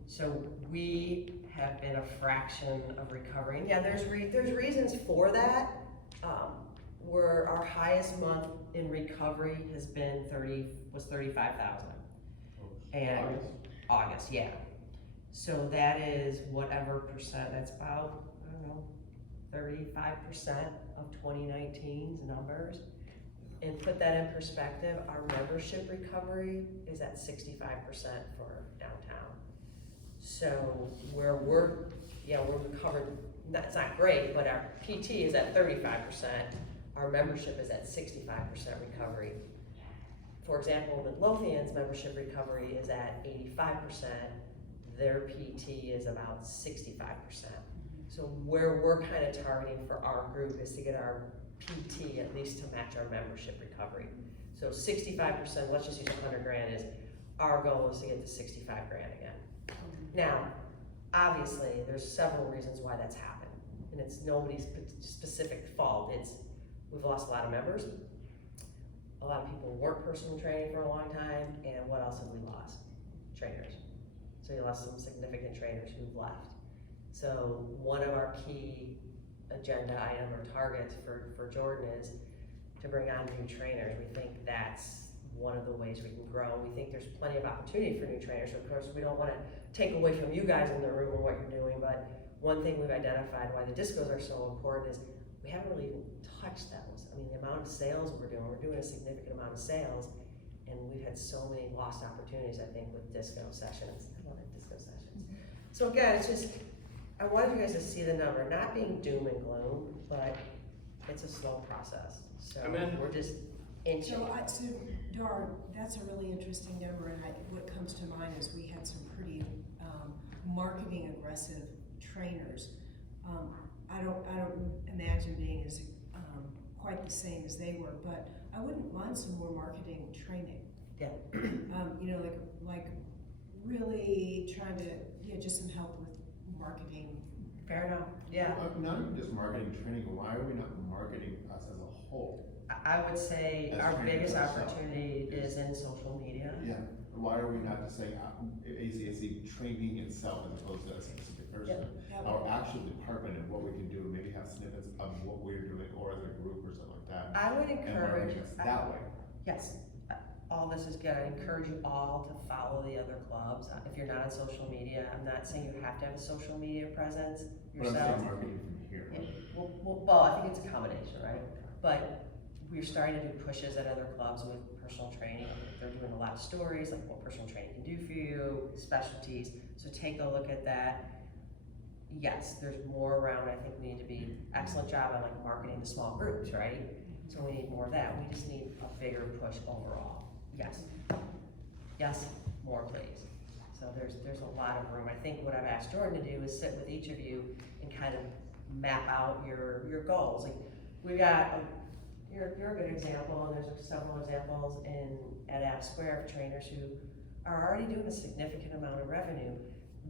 So we have been a fraction of recovery. And yeah, there's reasons for that. Where our highest month in recovery has been 35,000. And August, yeah. So that is whatever percent, that's about, 35% of 2019's numbers. And put that in perspective, our membership recovery is at 65% for downtown. So where we're recovered, that's not great, but our PT is at 35%, our membership is at 65% recovery. For example, Midlothian's membership recovery is at 85%, their PT is about 65%. So where we're kind of targeting for our group is to get our PT at least to match our membership recovery. So 65%, let's just use 100 grand, is our goal is to get to 65 grand again. Now, obviously, there's several reasons why that's happened, and it's nobody's specific fault. We've lost a lot of members. a lot of people weren't personal training for a long time, and what else have we lost? Trainers. So we lost some significant trainers who've left. So one of our key agenda item or targets for Jordan is to bring on new trainers. We think that's one of the ways we can grow. We think there's plenty of opportunity for new trainers. Of course, we don't wanna take away from you guys in the room and what you're doing, but one thing we've identified why the discos are so important is we haven't really even touched those. I mean, the amount of sales we're doing a significant amount of sales, and we've had so many lost opportunities, I think, with disco sessions. I love it, disco sessions. So again, it's just, I wanted you guys to see the number, not being doom and gloom, but it's a slow process. So Amen. we're just inching. So Dar, that's a really interesting number, and what comes to mind is we had some pretty marketing aggressive trainers. I don't imagine being as quite the same as they were, but I wouldn't mind some more marketing training. Yeah. You know, like really trying to, just some help with marketing. Fair enough, yeah. Not even just marketing training, but why are we not marketing us as a whole? I would say As our trainers biggest ourselves. opportunity is in social media. Yeah, why are we not just saying ACAC training itself as opposed to a specific person? Yep. Our actual department and what we can do, maybe have snippets of what we're doing or as a group or something like that. I would And encourage, marketing us that way. yes, all this is good. I encourage you all to follow the other clubs. If you're not on social media, I'm not saying you have to have a social media presence But I'm yourself. saying marketing from here. Yeah, well, I think it's a combination, right? But we're starting to do pushes at other clubs with personal training. They're doing a lot of stories, like what personal training can do for you, specialties. So take a look at that. Yes, there's more around. I think we need to be excellent job on like marketing the small groups, right? So we need more of that. We just need a bigger push overall. Yes. Yes, more please. So there's a lot of room. I think what I've asked Jordan to do is sit with each of you and kind of map out your goals. Like we got, you're a good example, and there's several examples at App Square of trainers who are already doing a significant amount of revenue.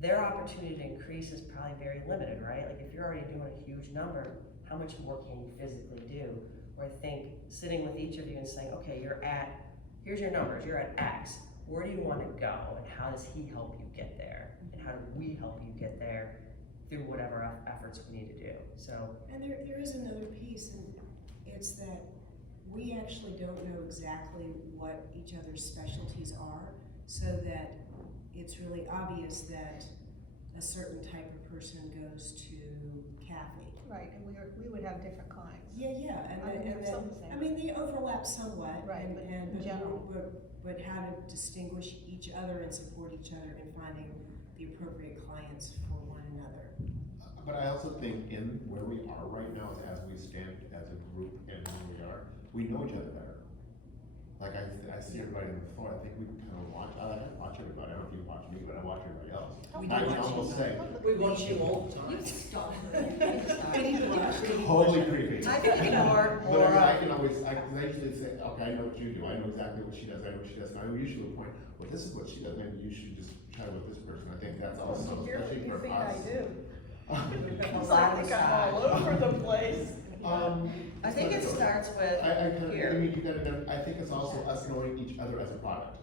Their opportunity to increase is probably very limited, right? Like if you're already doing a huge number, how much more can you physically do? Or I think sitting with each of you and saying, okay, here's your numbers, you're at X. Where do you want to go, and how does he help you get there? And how do we help you get there through whatever efforts we need to do? So, And there is another piece, and it's that we actually don't know exactly what each other's specialties are, so that it's really obvious that a certain type of person goes to Kathy. Right, and we would have different clients. Yeah, and Some the same. I mean, they overlap somewhat, Right, but in but general. but how to distinguish each other and support each other in finding the appropriate clients for one another. But I also think in where we are right now, as we stand as a group and where we are, we know each other better. Like I see everybody on the floor, I think we kind of watch, I watch everybody, I don't know if you watch me, but I watch everybody else. We I do can watch almost you. say, We watch you all the You time. stop. Pretty much. totally creepy. I think more, But I mean, I can always, I usually say, okay, I know what you do, I know exactly what she does, I know what she does, and I usually point, well, this is what she does, maybe you should just try with this person, I think that's also, especially for us. a lot of all over the place. I think it starts with I here. mean, you gotta, I think it's also us knowing each other as a product.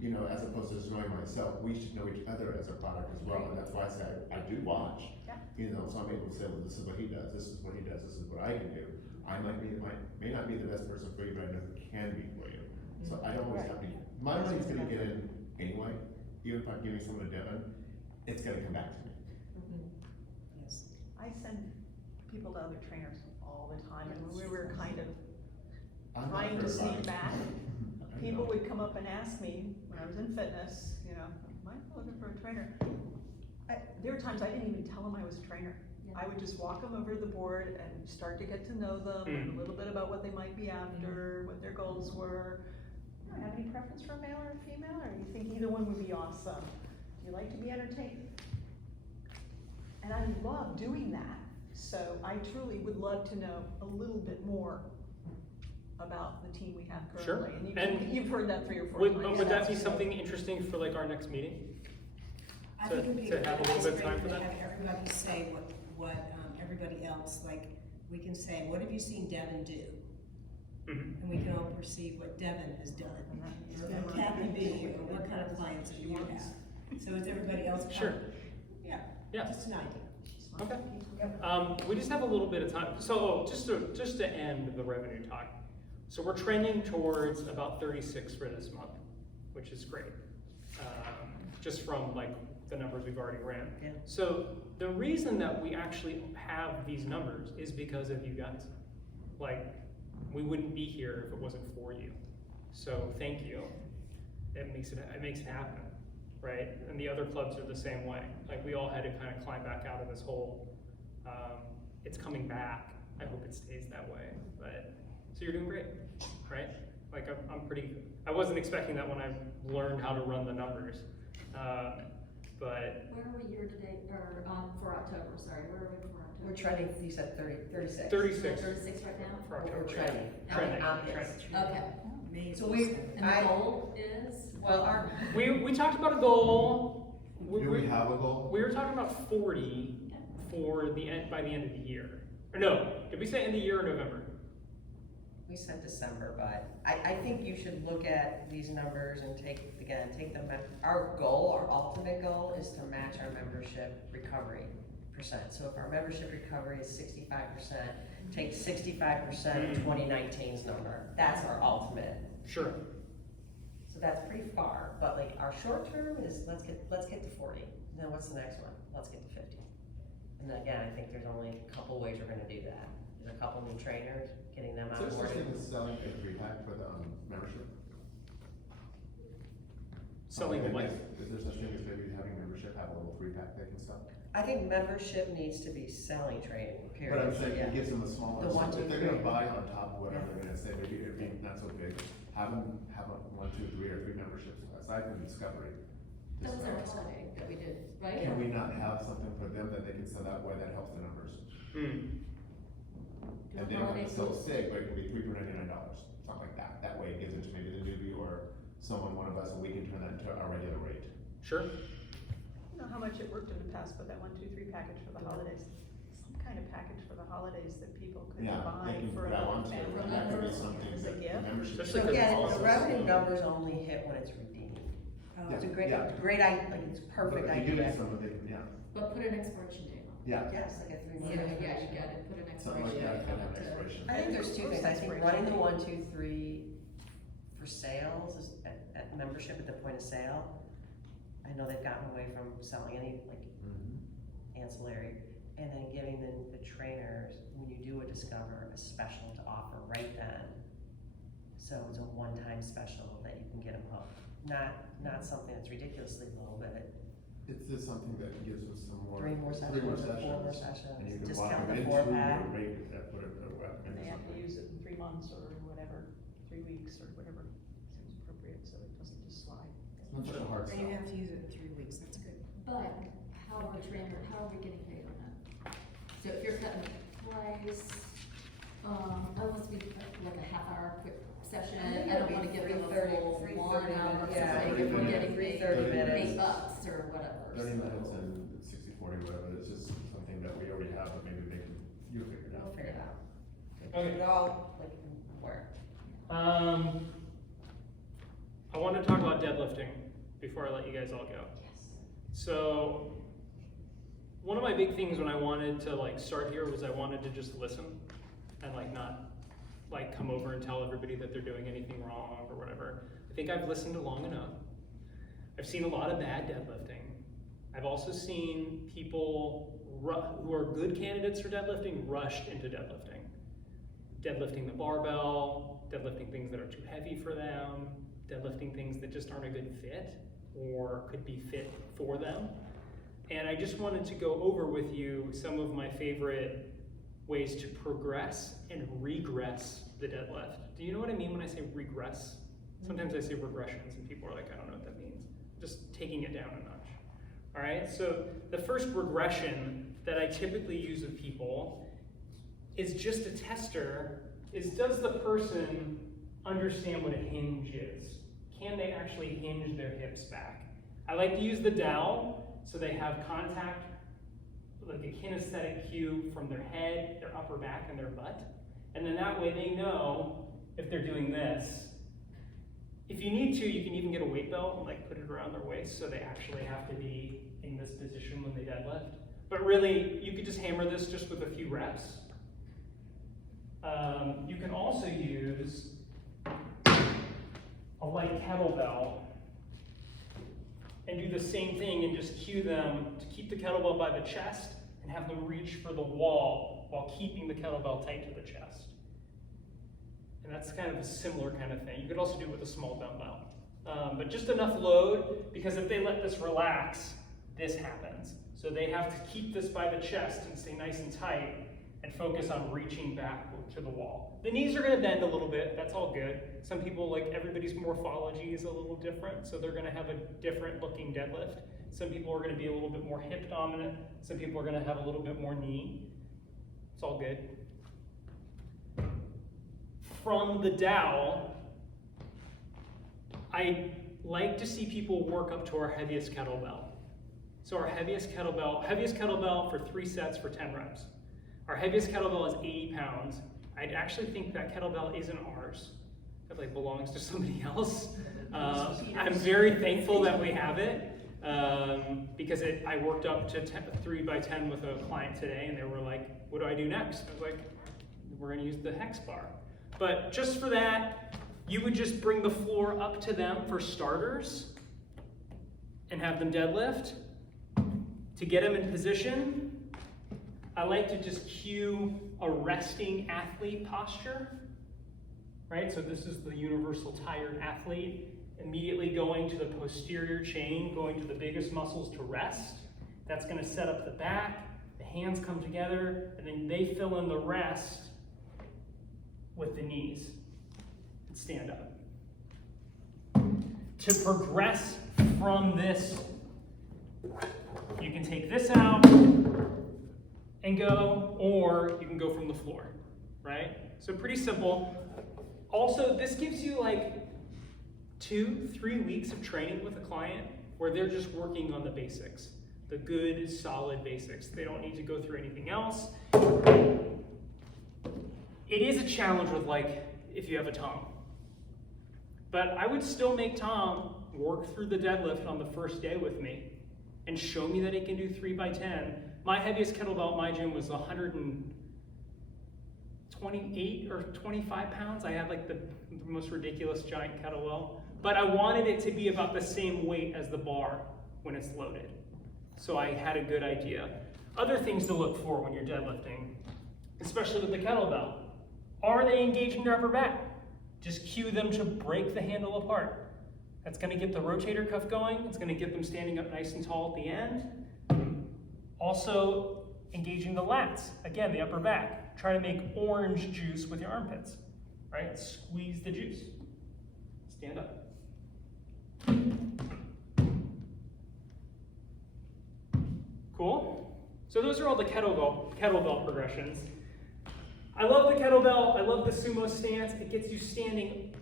You know, as opposed to just knowing myself, we should know each other as a product as well, and that's why I say I do watch. Yeah. You know, so I'm able to say, well, this is what he does, this is what he does, this is what I can do. I may not be the best person for you, but I know who can be for you. So I don't always have to, my money's gonna get in anyway, even if I'm giving someone a Devon, it's gonna come back to me. Yes. I send people to other trainers all the time, and when we were kind of I'm not trying to for sneak everybody. back, I people know. would come up and ask me, when I was in fitness, you know, am I looking for a trainer? There were times I didn't even tell them I was a trainer. I would just walk them over the board and start to get to know them, and a little bit about what they might be after, what their goals were. Do you have any preference for a male or a female, or you think either one would be awesome? Do you like to be entertained? And I love doing that, so I truly would love to know a little bit more about the team we have Sure. currently. And you've heard that 3 or 4 Would, times. but would that be something interesting for like our next meeting? I To- think it'd be to have a little bit of time for to that? have everybody say what everybody else, like, we can say, what have you seen Devin do? Mhm. And we can all perceive what Devin has done, or Kathy B, or what kind of clients that you have. So is everybody else Sure. covered? Yeah, Yeah. just an idea. Okay. We just have a little bit of time. So just to end the revenue talk. So we're trending towards about 36 for this month, which is great. Just from like the numbers we've already ran. Yeah. So the reason that we actually have these numbers is because of you guys. Like, we wouldn't be here if it wasn't for you. So thank you. It makes it happen, right? And the other clubs are the same way. Like, we all had to kind of climb back out of this hole. It's coming back. I hope it stays that way. But so you're doing great, right? Like, I'm pretty. I wasn't expecting that when I learned how to run the numbers. But Where are we year to date, or, for October, sorry, where are we for October? We're trending, you said 36. 36 36 right now? for We're October. trending. Trending. Yes. Okay, Amazing. So we, and the goal is? well, our, We talked about a goal. Do we have a goal? We were talking about 40 for the end, by the end of the year. Or no, did we say end of the year or November? we said December, but I think you should look at these numbers and take the, our goal, our ultimate goal is to match our membership recovery percent. So if our membership recovery is 65%, take 65% of 2019's number. That's our ultimate. Sure. So that's pretty far, but like our short term is let's get to 40. Then what's the next one? Let's get to 50. And then again, I think there's only a couple ways we're gonna do that. There's a couple new trainers, getting them Is on there board. such thing as selling a 3-pack for the membership? Selling Like, what? Is there such thing as maybe having membership have a little 3-pack they can sell? I think membership needs to be selling training, period. But I'm saying Yeah. it gives them a smaller, The one, if two, they're gonna three. buy on top of whatever they're gonna say, maybe it'd be not so big, have them have a 1, 2, 3 or 3 memberships, aside from Discovery. That was our Discovery. holiday that we did, right? Can we not have something for them that they can sell that way, that helps the numbers? And they don't have to sell a stick, but it can be $3 for $99, something like that. That way it gives it to maybe the newbie or someone, one of us, and we can turn that into our regular rate. Sure. You know how much it worked in the past with that 1, 2, 3 package for the holidays? Some kind of package for the holidays that people could Yeah, buy they can for grab another onto it, family and that could be member something as a that gift. membership. Especially So because again, it's the also revenue slow. numbers only hit when it's redeemed. Oh, It's a great, Yeah. great, like, it's perfect But if you give idea. it some, they can, yeah, But put an expiration date on yeah, Yes, like a 3 it. month. Yeah, you got it, put an something expiration like date that, on can have an it. expiration. I think there's two things. I think Expiration running the date. 1, 2, 3 for sales is at membership at the point of sale. I know they've gotten away from selling any like ancillary, and then giving the trainers, when you do a Discover, a special to offer right then. So it's a one-time special that you can get them hooked. Not something that's ridiculously low, but It's just something that gives us some more. 3 more sessions, 4 more sessions, And you can discount walk them the into 4-pack. your rate that put it, And they have to use it in 3 months or whatever, 3 weeks or whatever seems appropriate, so it doesn't just slide. It's not such a hard And sell. you have to use it in 3 weeks, that's good. But how are we getting paid on that? So if you're cutting price, that must be like a half-hour quick session, I think I don't it'd wanna be give them a 3:30, full 3:30 1 hour, minutes. Yeah, session, I if we're think getting paid 3:30 minutes. $8 or whatever. 30 so. minutes and 60/40, whatever, it's just something that we already have, but maybe you'll figure it We'll out. figure it out. Okay. It all, like, where? I want to talk about deadlifting before I let you guys all go. Yes. So, one of my big things when I wanted to like start here was I wanted to just listen and like not like come over and tell everybody that they're doing anything wrong or whatever. I think I've listened long enough. I've seen a lot of bad deadlifting. I've also seen people who are good candidates for deadlifting rushed into deadlifting. Deadlifting the barbell, deadlifting things that are too heavy for them, deadlifting things that just aren't a good fit or could be fit for them. And I just wanted to go over with you some of my favorite ways to progress and regress the deadlift. Do you know what I mean when I say regress? Sometimes I say regressions and people are like, I don't know what that means. Just taking it down a notch. All right, so the first regression that I typically use with people is just a tester, is does the person understand what a hinge is? Can they actually hinge their hips back? I like to use the dowel so they have contact, like a kinesthetic cue from their head, their upper back, and their butt. And then that way they know if they're doing this. If you need to, you can even get a weight belt and like put it around their waist so they actually have to be in this position when they deadlift. But really, you could just hammer this just with a few reps. You can also use a light kettlebell and do the same thing and just cue them to keep the kettlebell by the chest and have them reach for the wall while keeping the kettlebell tight to the chest. And that's kind of a similar kind of thing. You could also do it with a small dumbbell. But just enough load, because if they let this relax, this happens. So they have to keep this by the chest and stay nice and tight and focus on reaching back to the wall. The knees are gonna bend a little bit, that's all good. Some people, like everybody's morphology is a little different, so they're gonna have a different looking deadlift. Some people are gonna be a little bit more hip dominant. Some people are gonna have a little bit more knee. It's all good. From the dowel, I like to see people work up to our heaviest kettlebell. So our heaviest kettlebell for 3 sets for 10 reps. Our heaviest kettlebell is 80 pounds. I actually think that kettlebell isn't ours. It like belongs to somebody else. I'm very thankful that we have it because I worked up to 3 by 10 with a client today, and they were like, "What do I do next?" I was like, "We're going to use the hex bar." But just for that, you would just bring the floor up to them for starters and have them deadlift. To get them in position, I like to just cue a resting athlete posture, right? So this is the universal tired athlete, immediately going to the posterior chain, going to the biggest muscles to rest. That's gonna set up the back, the hands come together, and then they fill in the rest with the knees. And stand up. To progress from this, you can take this out and go, or you can go from the floor, right? So pretty simple. Also, this gives you like 2-3 weeks of training with a client where they're just working on the basics, the good, solid basics. They don't need to go through anything else. It is a challenge with like, if you have a Tom. But I would still make Tom work through the deadlift on the first day with me and show me that he can do 3 by 10. My heaviest kettlebell at my gym was 128 or 25 pounds. I had like the most ridiculous giant kettlebell. But I wanted it to be about the same weight as the bar when it's loaded. So I had a good idea. Other things to look for when you're deadlifting, especially with the kettlebell. Are they engaging their upper back? Just cue them to break the handle apart. That's gonna get the rotator cuff going. It's gonna get them standing up nice and tall at the end. Also, engaging the lats. Again, the upper back. Try to make orange juice with your armpits, right? Squeeze the juice. Stand up. Cool? So those are all the kettlebell progressions. I love the kettlebell. I love the sumo stance. It gets you standing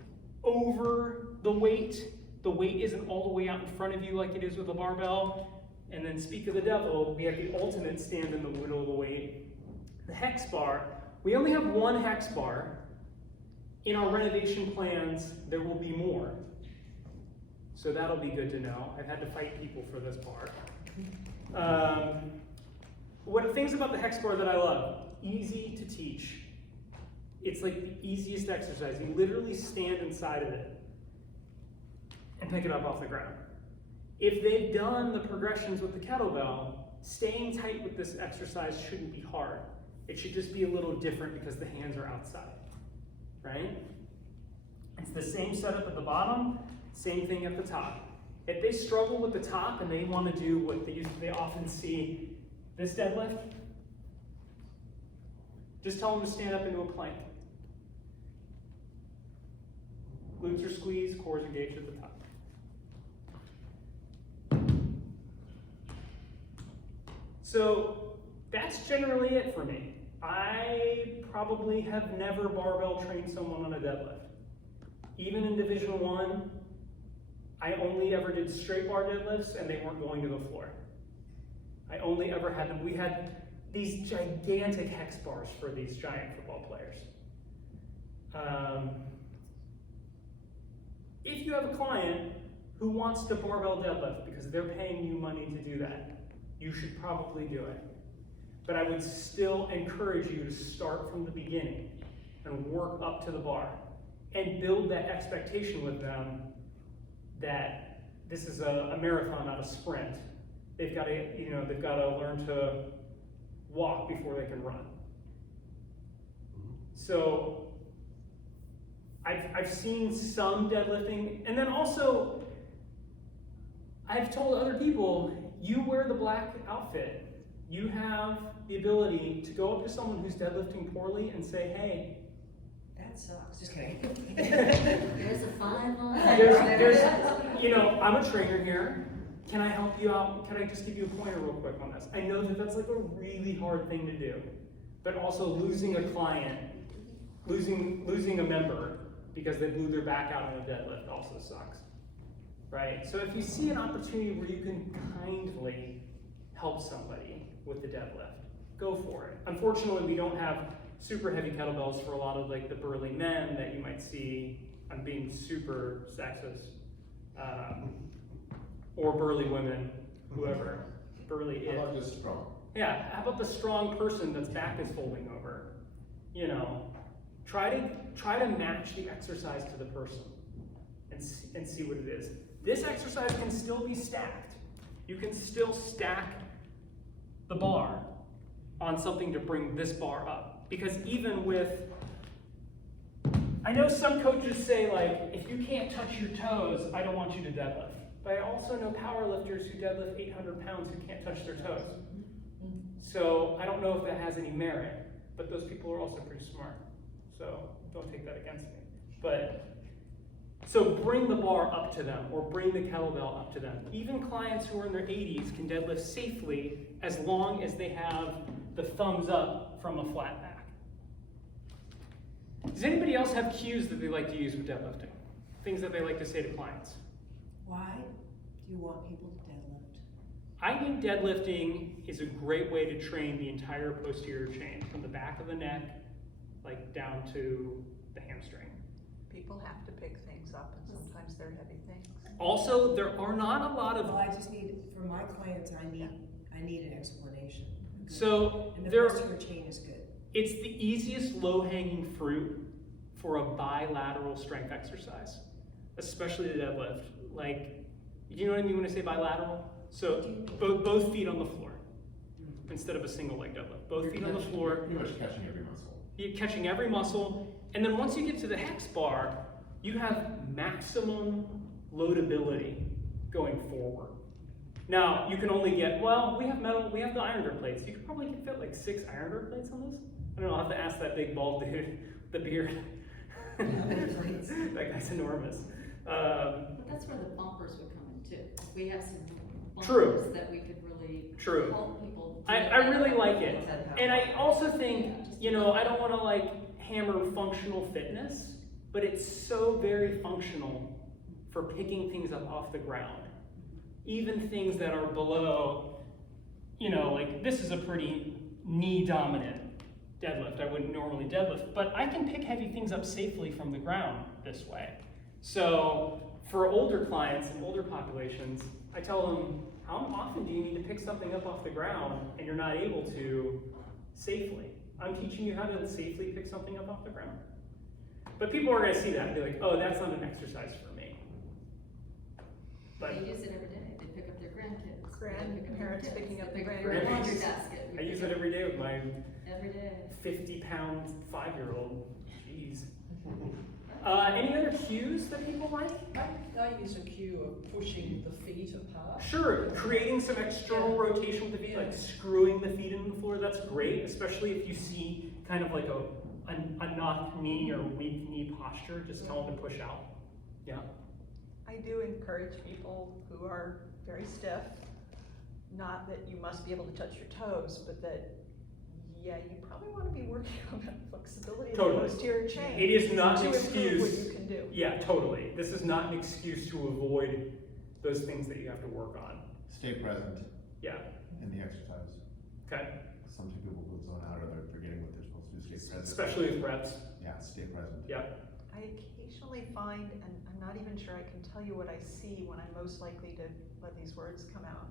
over the weight. The weight isn't all the way out in front of you like it is with a barbell. And then speak of the devil, we have the ultimate stand in the middle of the weight. The hex bar, we only have one hex bar. In our renovation plans, there will be more. So that'll be good to know. I've had to fight people for this part. What things about the hex bar that I love? Easy to teach. It's like the easiest exercise. You literally stand inside of it and pick it up off the ground. If they've done the progressions with the kettlebell, staying tight with this exercise shouldn't be hard. It should just be a little different because the hands are outside, right? It's the same setup at the bottom, same thing at the top. If they struggle with the top and they want to do what they often see, this deadlift, just tell them to stand up into a plank. Glutes are squeezed, core is engaged at the top. So that's generally it for me. I probably have never barbell trained someone on a deadlift. Even in Division I, I only ever did straight bar deadlifts and they weren't going to the floor. I only ever had them. We had these gigantic hex bars for these giant football players. if you have a client who wants to barbell deadlift because they're paying you money to do that, you should probably do it. But I would still encourage you to start from the beginning and work up to the bar and build that expectation with them that this is a marathon, not a sprint. They've got to learn to walk before they can run. So I've seen some deadlifting, and then also I've told other people, you wear the black outfit. You have the ability to go up to someone who's deadlifting poorly and say, hey, That sucks, just kidding. There's a fine line. I'm a trainer here. Can I help you out? Can I just give you a pointer real quick on this? I know that that's like a really hard thing to do, but also losing a client, losing a member because they blew their back out on a deadlift also sucks, right? So if you see an opportunity where you can kindly help somebody with the deadlift, go for it. Unfortunately, we don't have super heavy kettlebells for a lot of like the burly men that you might see. I'm being super sexist. Or burly women, whoever. Burly How it. about just strong? Yeah, how about the strong person that's back is folding over? Try to match the exercise to the person and see what it is. This exercise can still be stacked. You can still stack the bar on something to bring this bar up. Because even with, I know some coaches say like, if you can't touch your toes, I don't want you to deadlift. But I also know powerlifters who deadlift 800 pounds who can't touch their toes. So I don't know if that has any merit, but those people are also pretty smart. So don't take that against me. So bring the bar up to them or bring the kettlebell up to them. Even clients who are in their 80s can deadlift safely as long as they have the thumbs up from a flat back. Does anybody else have cues that they like to use with deadlifting? Things that they like to say to clients? Why do you want people to deadlift? I think deadlifting is a great way to train the entire posterior chain from the back of the neck, like down to the hamstring. People have to pick things up, and sometimes they're heavy things. Also, there are not a lot Well, of, I just need, for my clients, I need an explanation. so And the there, posterior chain is good. it's the easiest low-hanging fruit for a bilateral strength exercise, especially the deadlift. Like, you know what I mean when I say bilateral? So both feet on the floor instead of a single leg deadlift. Both feet on the floor. Pretty much catching every muscle. You're catching every muscle, and then once you get to the hex bar, you have maximum loadability going forward. Now, you can only get, we have the iron grip plates. You could probably fit like 6 iron grip plates on this. I don't know, I'll have to ask that big bald dude, the beard. That guy's enormous. But that's where the bumpers would come in too. We have some True. bumpers that we could really True. help people. I really like it. And I also think, I don't want to like hammer functional fitness, but it's so very functional for picking things up off the ground. Even things that are below, like this is a pretty knee dominant deadlift. I wouldn't normally deadlift, but I can pick heavy things up safely from the ground this way. So for older clients and older populations, I tell them, how often do you need to pick something up off the ground and you're not able to safely? I'm teaching you how to safely pick something up off the ground. But people are going to see that and be like, oh, that's not an exercise for me. But They use it every day. They pick up their grandkids. Grandparents picking up the their grandkids. laundry basket. I use it every day with my Every day. 50-pound 5-year-old. Jeez. Any other cues that people like? I use a cue of pushing the feet apart. Sure, creating some external rotation with the feet, like screwing the feet into the floor, that's great, especially if you see kind of like a knock knee or weak knee posture, just tell them to push out. Yeah. I do encourage people who are very stiff, not that you must be able to touch your toes, but that, you probably want to be working on that flexibility of the Totally. posterior chain. It is not an to improve excuse. what you can do. Yeah, totally. This is not an excuse to avoid those things that you have to work on. Stay present Yeah. in the exercise. Okay. Some people will zone out or they're forgetting what they're supposed to do. Stay present. Especially with reps. Yeah, stay present. Yeah. I occasionally find, and I'm not even sure I can tell you what I see when I'm most likely to let these words come out,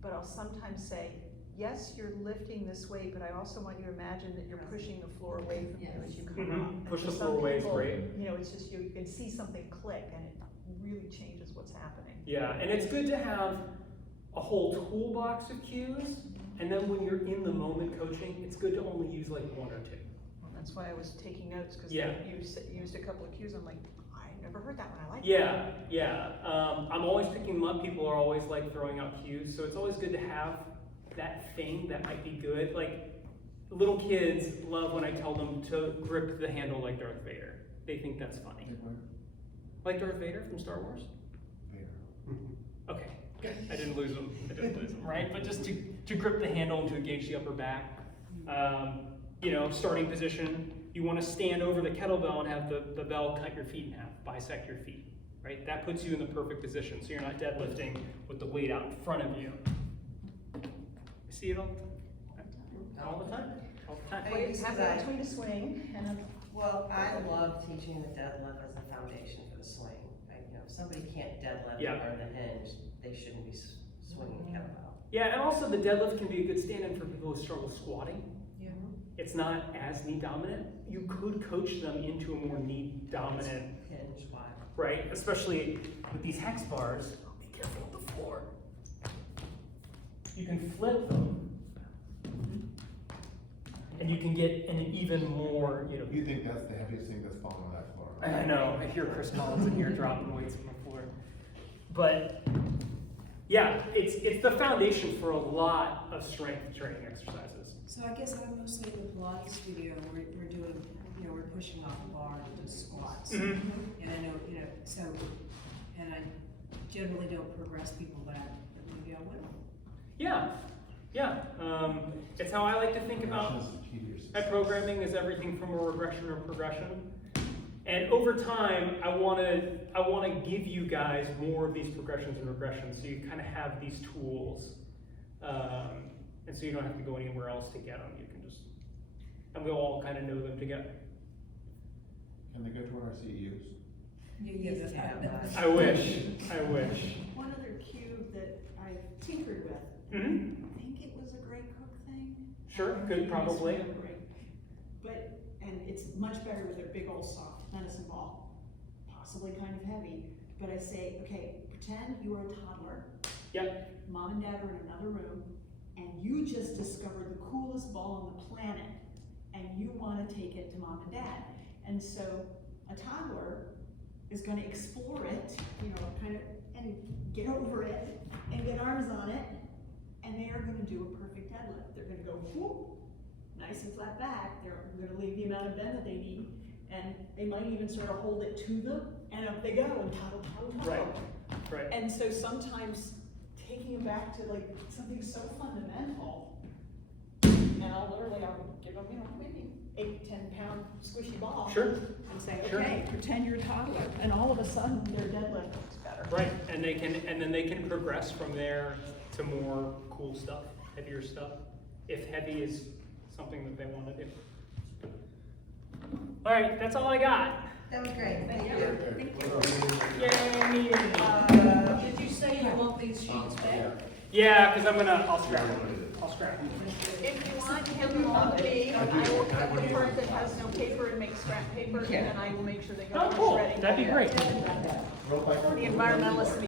but I'll sometimes say, yes, you're lifting this weight, but I also want you to imagine that you're pushing the floor away from you as you come up. And Push for the some floor away is people, great. You know, it's just, you can see something click and it really changes what's happening. Yeah, and it's good to have a whole toolbox of cues, and then when you're in the moment coaching, it's good to only use like one or two. Well, that's why I was taking notes, because Yeah. you used a couple of cues, I'm like, I never heard that one, I like that. Yeah. I'm always picking them up. People are always like throwing out cues, so it's always good to have that thing that might be good. Like little kids love when I tell them to grip the handle like Darth Vader. They think that's funny. Like Darth Vader from Star Wars? Okay, good. I didn't lose them, right? But just to grip the handle and to engage the upper back. You know, starting position, you want to stand over the kettlebell and have the bell cut your feet in half, bisect your feet, right? That puts you in the perfect position, so you're not deadlifting with the weight out in front of you. See it all the time? All the time. Hey, Have it between a swing and a. Well, I love teaching the deadlift as a foundation for the swing. You know, if somebody can't deadlift Yeah. or the hinge, they shouldn't be swinging a kettlebell. Yeah, and also the deadlift can be a good stand-in for people who struggle squatting. Yeah. It's not as knee dominant. You could coach them into a more knee dominant, Hinge, why? right? Especially with these hex bars. Be careful with the floor. You can flip them, and you can get an even more, you know. You think that's the heaviest thing that's fallen on that floor? I know. I hear Chris Collins in here dropping weights on the floor, but yeah, it's the foundation for a lot of strength training exercises. So I guess I'm mostly in the Pilates studio, we're doing, you know, we're pushing off the bar to do squats. Mhm. And I know, you know, so, and I generally don't progress people that, but maybe I will. Yeah. It's how I like to think about Regressions is key to your my success. programming is everything from a regression or progression. And over time, I wanna give you guys more of these progressions and regressions, so you kind of have these tools, and so you don't have to go anywhere else to get them. You can just, and we'll all kind of know them together. Can they go to our CEUs? Yes, I wish. One other cue that I've tinkered with, Hmm. I think it was a Grey Cook thing. Sure, good, probably. But, and it's much better with their big old soft medicine ball, possibly kind of heavy, but I say, okay, pretend you are a toddler. Yep. Mom and dad are in another room, and you just discovered the coolest ball on the planet, and you wanna take it to mom and dad. And so, a toddler is gonna explore it, you know, kind of, and get over it, and get arms on it, and they are gonna do a perfect deadlift. They're gonna go whoop, nice and flat back, they're gonna leave the amount of bend that they need, and they might even sort of hold it to them, and up they go, and toddle. Right. And so sometimes taking them back to like something so fundamental, and I'll give them, you know, maybe 8-10 pound squishy ball. Sure. And say, Sure. okay, pretend you're a toddler, and all of a sudden their deadlift looks better. Right, and then they can progress from there to more cool stuff, heavier stuff, if heavy is something that they want to do. All right, that's all I got. That was great, thank you. Yay, meeting. Did you say you want these sheets back? Yeah, because I'll scrap them. If you want, hand them off to me, I will cut the part that has no paper and make scrap paper, and then I will make sure they go Oh, cool, ready. that'd be great. The environmentalists